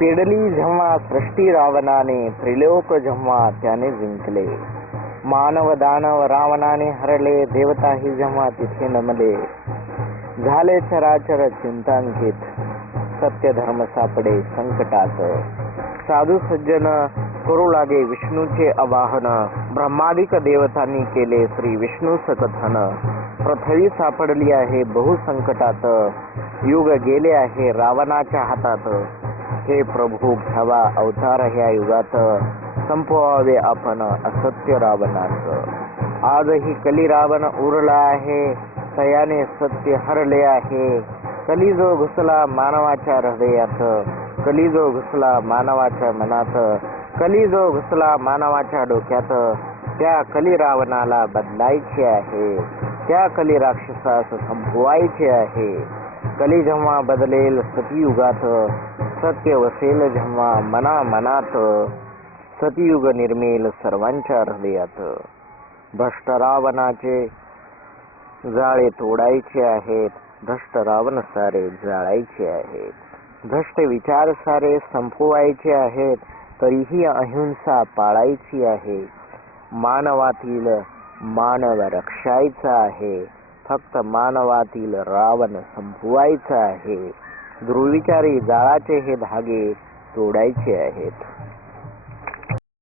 पेडली जेव्हा सृष्टी रावणाने, त्रिलोक जेव्हा त्याने जिंकले, मानव दानव रावणाने हरले, देवताही जेव्हा तिथे नमले, झाले चराचर चिंतांकित, सत्य धर्म सापडे संकटात, साधू सज्जन करू लागे विष्णूचे आवाहन, ब्रह्मादिक देवतांनी केले श्री विष्णूच कथन, पृथ्वी सापडली आहे बहुसंकटात, युग गेले आहे रावणाच्या हातात, हे प्रभू घ्यावा अवतार ह्या युगात, संपवावे आपण असत्य रावणास, आजही कली रावण उरला आहे, तयाने सत्य हरले आहे, कलिजो घुसला मानवाच्या हृदयात, कलिजो घुसला मानवाच्या मनात, कलिजो घुसला मानवाच्या डोक्यात, त्या कली रावणाला बदलायचे आहे, त्या कली राक्षसास संपवायचे आहे, कली जेव्हा बदलेल सतयुगात, सत्य वसेल जेव्हा मना मनात, सतयुग निर्मेल सर्वांच्या हृदयात, भ्रष्ट रावणाचे जाळे तोडायचे आहेत, भ्रष्ट रावण सारे जाळायचे आहेत, भ्रष्ट विचार सारे संपवायचे आहेत, तरीही अहिंसा पाळायची आहे, मानवातील मानव रक्षायचा आहे, फक्त मानवातील रावण संपवायचा आहे, दुर्विचारी जाळाचे हे धागे तोडायचे आहेत.